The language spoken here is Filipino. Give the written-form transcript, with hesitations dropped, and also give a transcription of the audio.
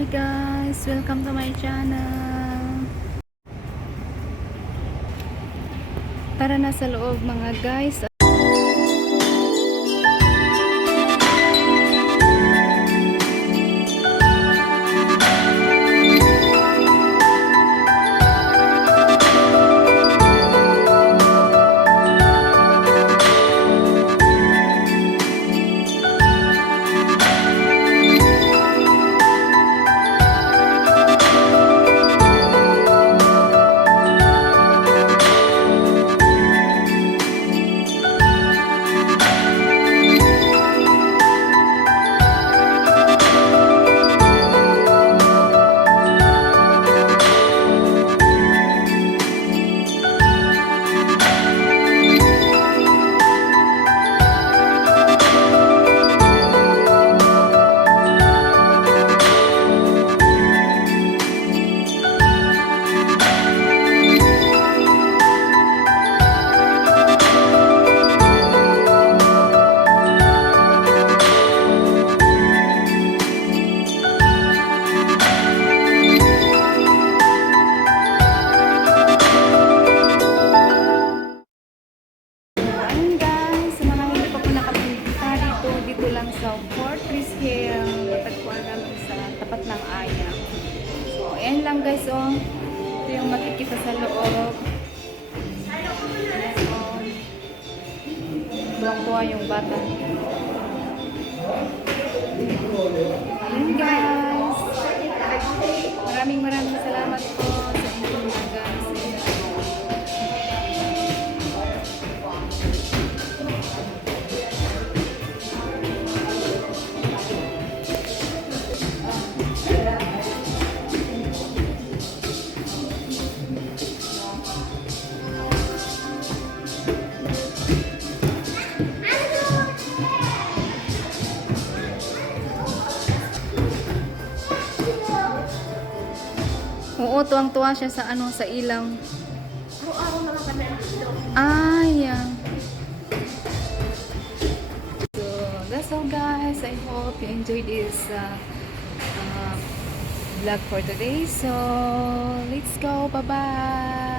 Hi guys! Welcome to my channel! Tara na sa loob mga guys. Dito lang sa Fortress Hill, tagpuan namin sa tapat ng Aya. So, ayan lang guys, oh. Ito yung makikita sa loob. Tuwang-tuwa yung bata. Ayan guys. Maraming salamat po sa inyong mga guys. Oo, tuwang-tuwa siya sa sa ilang. Ah, yeah. So, that's all guys. I hope you enjoyed this vlog for today. So, let's go. Bye-bye.